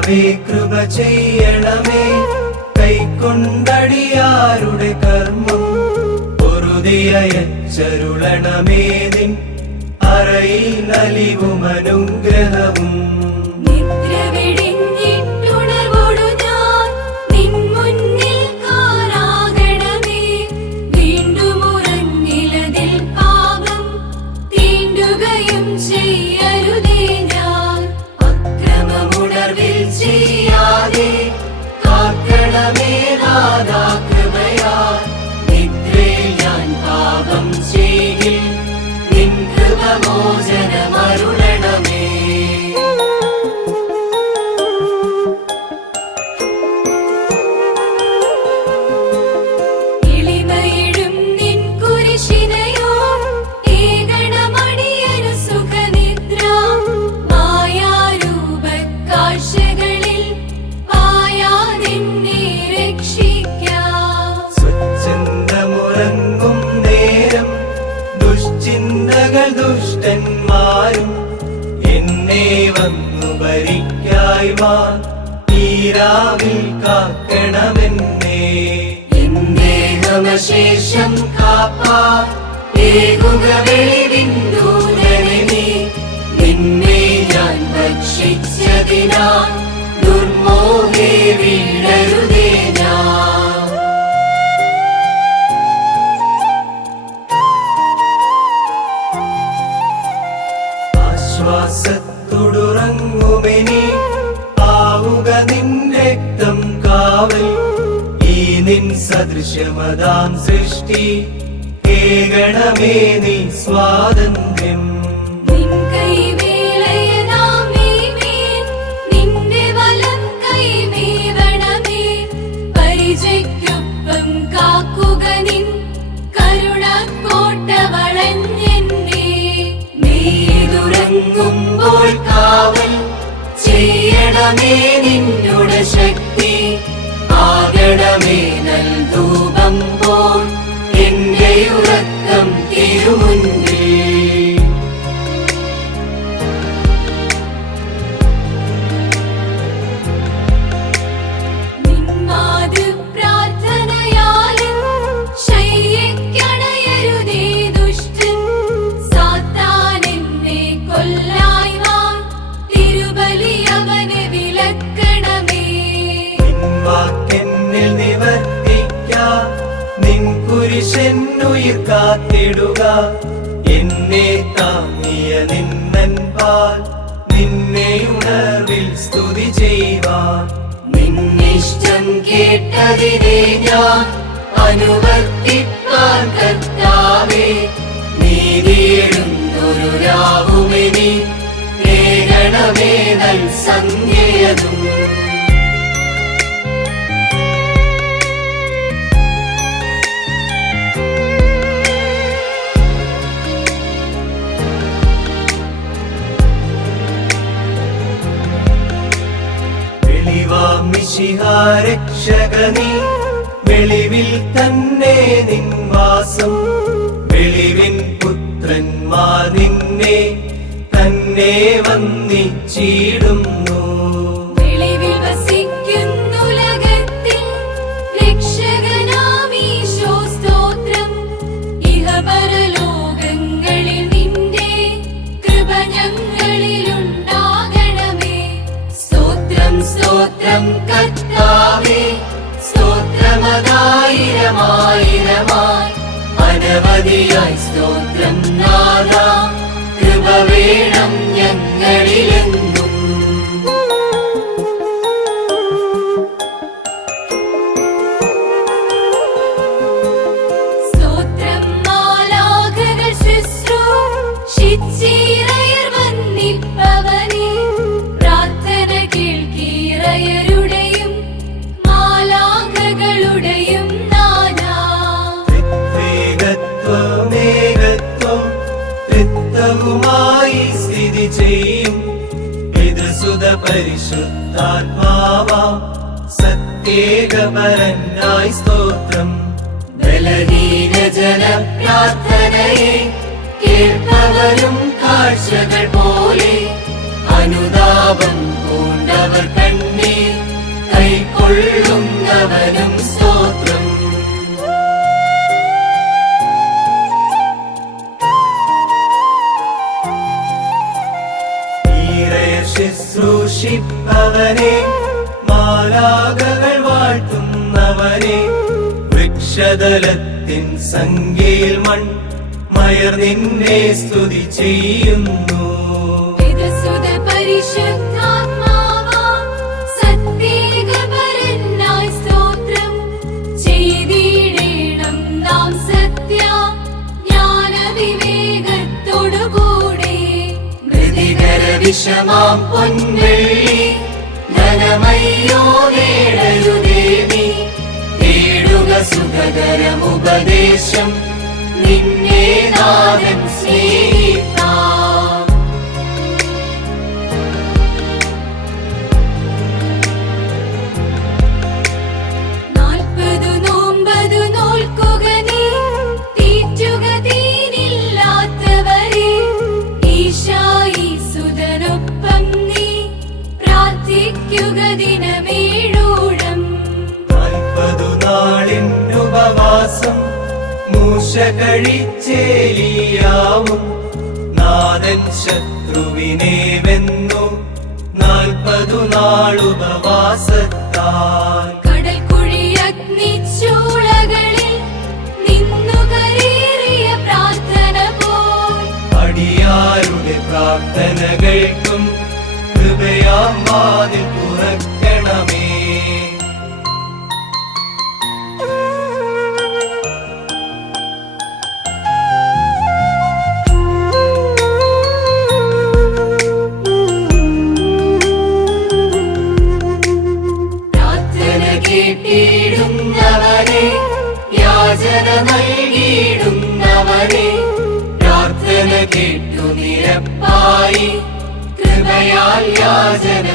കർത്താവേ കൃപ ചെയ്യണമേ, കൈക്കൊണ്ടടിയാരുടെ കർമ്മം പൊറുതിയച്ചരുളണമേ. നിൻ അറയിൽ നലിവും അനുഗ്രഹവും ദുഷ്ടന്മാരും എന്നെ വന്നു ഭരിക്കായി ഈരാവിൽ കാക്കണമെന്നേ. എന്റെ ഹമശേഷം കാപ്പാ ഏകുക വെളിവിന്ദൂതനെ നീ. നിന്നെ ഞാൻ ഭക്ഷിച്ചതിനാൽ ദുർമോഹേ വീഴരുതേ ഞാൻ. ശ്വാസത്തുടുറങ്ങുമെനി ആവുക നിൻ രക്തം കാവൽ. ഈ നിൻ സദൃശമതാം സൃഷ്ടി കേകണമേ നീ സ്വാതന്ത്ര്യം. കാക്കുക നിൻ കരുണക്കോട്ട വളഞ്ഞെന്നെ. നീതുറങ്ങുമ്പോൾ കാവൽ ചെയ്യണമേ നിന്നുടെ ശക്തി. ആകണമേ നൽധൂപം പോൽ എന്റെ ഉറക്കം തിരുമുൻപിൽ. നിൻ കുരിശെന്നുയിർ കാത്തിടുക. എന്നെ താങ്ങിയ നിന്നൻ പാൽ നിന്നെ ഉണർവിൽ സ്തുതി ചെയ്യുവാൻ. നിന്നിഷ്ടം കേട്ടതിനെ ഞാൻ അനുവർത്തിപ്പാൻ കർത്താവേ. നീതിയെഴുന്നൊരു രാവുമെനി കേകണമേ നൽ സന്ധ്യയതും. രക്ഷകനീ വെളിവിൽ തന്നെ നിൻ വാസം. വെളിവിൻ പുത്രന്മാർ നിന്നെ തന്നെ വന്ദിച്ചിടുന്നു. വെളിവിൽ വസിക്കുന്നുലകത്തിൽ രക്ഷകനാമീശോ സ്തോത്രം. ഇഹപരലോകങ്ങളിൽ നിന്റെ കൃപ ഞങ്ങളിലുണ്ടാകണമേ. സ്തോത്രം സ്തോത്രം കർത്താവേ. സ്തോത്രമതായിരമായിരമായി അനവധിയായി സ്തോത്രം നാഥാ. കൃപ വേണം ഞങ്ങളിലെന്നും. സ്തോത്രം മാലാഖകൾ ശുശ്രൂഷിച്ചിറയർ വന്നിപ്പവനേ. പ്രാർത്ഥന കേൾക്കീറയരുടെയും മാലാഖകളുടെയും നാഥാ. ത്രിത്വേകത്വമേകത്വം ത്രിത്വവുമായി സ്ഥിതി ചെയ്യും. പിതൃസുത പരിശുദ്ധാത്മാവാം സത്യേകപരനായി സ്തോത്രം. ബലഹീന ജന പ്രാർത്ഥനയെ കേൾപ്പവരും കാഴ്ചകൾ പോലെ അനുതാപം പൂണ്ടവർ കണ്ണി സംരക്ഷിപ്പവനെ മാലാഖകൾ വാഴ്ത്തുന്നവനെ വൃക്ഷതലത്തിൻ സംഖ്യയിൽ മയർ നിന്നെ സ്തുതി ചെയ്യുന്നു പിതൃസുത പരിശുദ്ധാത്മാവാം സത്യേകപരനായി സ്തോത്രം ചെയ്തിടേണം നാം സത്യ ജ്ഞാനവിവേകത്തോടുകൂടെ മൃതികര വിഷമാം പൊൻവെള്ളി ധനമയ്യോ നേടരുതേവി തേടുക സുഖകരമുപദേശം നിന്നെ നാഥൻ സ്നേഹിപ്പാൻ. നാൽപ്പതു നോമ്പതു നോൽക്കുക നീ തീറ്റുക തീനില്ലാത്തവരെ ഈശായിസുതനൊപ്പം നീ പ്രാർത്ഥിക്കുക ദിനമേഴൂഴം 40 നാളിൻ ഉപവാസം മൂശ കഴിച്ചേലിയാവും നാഥൻ ശത്രുവിനെ വെന്നു 40 നാളുപവാസത്താൽ കടൽ കുഴിയഗ്നിച്ചൂളകളിൽ നിന്നു കരേറിയ പ്രാർത്ഥന പോൽ അടിയാരുടെ പ്രാർത്ഥനകൾക്കും കൃപയാം വാതിൽ തുറക്കണമേ പ്രാർത്ഥന കേട്ടിടുന്നവരെ യാചന നൽകിയിടുന്നവരെ പ്രാർത്ഥന കേട്ടു നിരപ്പായി കൃപയാൽ യാചന